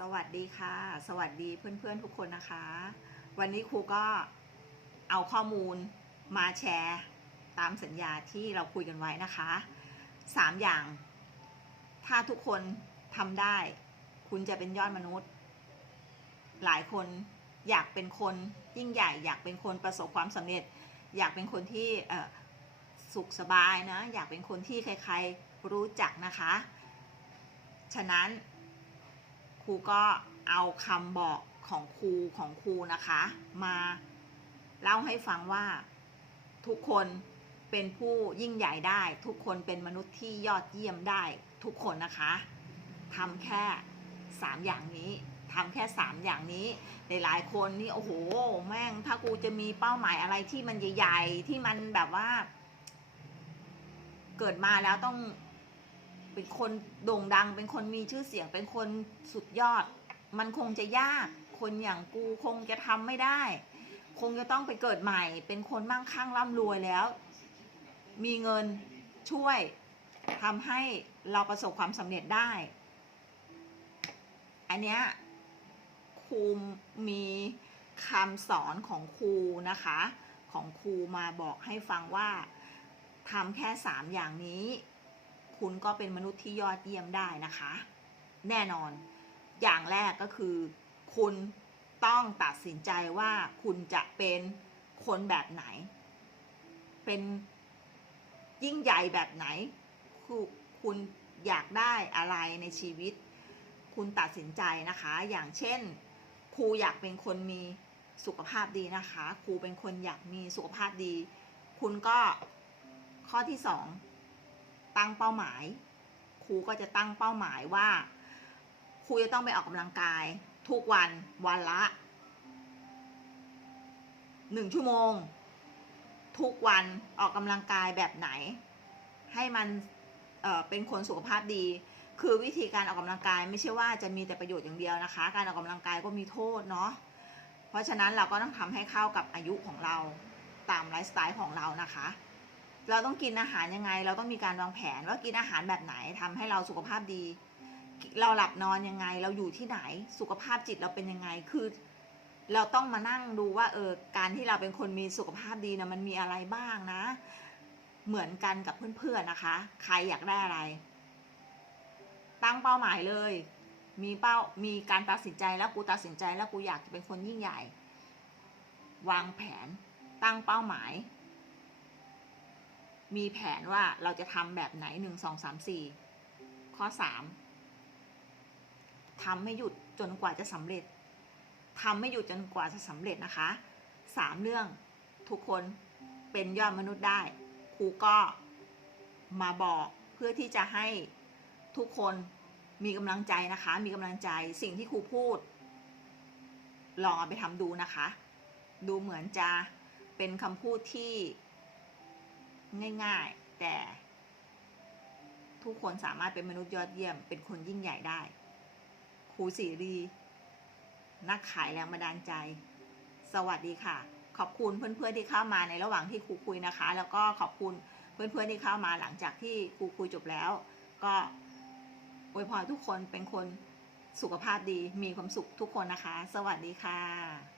สวัสดีค่ะ สวัสดีเพื่อนๆทุกคนนะคะ วันนี้ครูก็เอาข้อมูลมาแชร์ตามสัญญาที่เราคุยกันไว้นะคะสามอย่าง ถ้าทุกคนทำได้ คุณจะเป็นยอดมนุษย์ หลายคนอยากเป็นคนยิ่งใหญ่ อยากเป็นคนประสบความสำเร็จ อยากเป็นคนที่สุขสบายนะ อยากเป็นคนที่ใครๆรู้จักนะคะ ฉะนั้น ครูก็เอาคำบอกของครูของครูนะคะ มาเล่าให้ฟังว่าทุกคนเป็นผู้ยิ่งใหญ่ได้ ทุกคนเป็นมนุษย์ที่ยอดเยี่ยมได้ทุกคนนะคะทำแค่สามอย่างนี้ทำแค่สามอย่างนี้หลายๆคนนี่โอ้โห แม่งถ้ากูจะมีเป้าหมายอะไรที่มันใหญ่ ๆ ที่มันแบบว่า เกิดมาแล้วต้อง เป็นคนโด่งดัง เป็นคนมีชื่อเสียง เป็นคนสุดยอด มันคงจะยาก คนอย่างกูคงจะทำไม่ได้ คงจะต้องไปเกิดใหม่ เป็นคนมั่งคั่งร่ำรวยแล้ว มีเงินช่วยทำให้เราประสบความสำเร็จได้ อันเนี้ยครูมีคำสอนของครูนะคะ ของครูมาบอกให้ฟังว่าทำแค่สามอย่างนี้ คุณก็เป็นมนุษย์ที่ยอดเยี่ยมได้นะคะ แน่นอน อย่างแรกก็คือ คุณต้องตัดสินใจว่าคุณจะเป็นคนแบบไหน เป็นยิ่งใหญ่แบบไหนคือคุณอยากได้อะไรในชีวิต คุณตัดสินใจนะคะ อย่างเช่น ครูอยากเป็นคนมีสุขภาพดีนะคะ ครูเป็นคนอยากมีสุขภาพดี คุณก็ข้อที่สอง ตั้งเป้าหมาย ครูก็จะตั้งเป้าหมายว่า ครูจะต้องไปออกกำลังกาย ทุกวันวันละหนึ่งชั่วโมง ทุกวันออกกำลังกายแบบไหน ให้มันเเป็นคนสุขภาพดี คือวิธีการออกกำลังกายไม่ใช่ว่าจะมีแต่ประโยชน์อย่างเดียวนะคะ การออกกำลังกายก็มีโทษเนาะเพราะฉะนั้นเราก็ต้องทำให้เข้ากับอายุของเราตามไลฟ์สไตล์ของเรานะคะ เราต้องกินอาหารยังไง เราต้องมีการวางแผนว่ากินอาหารแบบไหนทำให้เราสุขภาพดี เราหลับนอนยังไง เราอยู่ที่ไหน สุขภาพจิตเราเป็นยังไง คือ เราต้องมานั่งดูว่าเออการที่เราเป็นคนมีสุขภาพดีนะมันมีอะไรบ้างนะ เหมือนกันกับเพื่อนๆนะคะ ใครอยากได้อะไร ตั้งเป้าหมายเลย มีเป้ามีการตัดสินใจแล้วกูตัดสินใจแล้วกูอยากจะเป็นคนยิ่งใหญ่ วางแผนตั้งเป้าหมาย มีแผนว่าเราจะทำแบบไหนหนึ่งสองสามสี่ข้อสามทำไม่หยุดจนกว่าจะสำเร็จทำไม่หยุดจนกว่าจะสำเร็จนะคะสามเรื่องทุกคนเป็นยอดมนุษย์ได้ครูก็มาบอกเพื่อที่จะให้ทุกคนมีกำลังใจนะคะ มีกำลังใจสิ่งที่ครูพูด ลองเอาไปทำดูนะคะ ดูเหมือนจะเป็นคำพูดที่ ง่ายๆ แต่ ทุกคนสามารถเป็นมนุษย์ยอดเยี่ยม เป็นคนยิ่งใหญ่ได้ครูสีรี นักขายแรงบันดาลใจ สวัสดีค่ะ ขอบคุณเพื่อนๆที่เข้ามาในระหว่างที่ครูคุยนะคะ แล้วก็ขอบคุณเพื่อนๆที่เข้ามาหลังจากที่ครูคุยจบแล้ว ก็อวยพรทุกคนเป็นคนสุขภาพดีมีความสุขทุกคนนะคะ สวัสดีค่ะ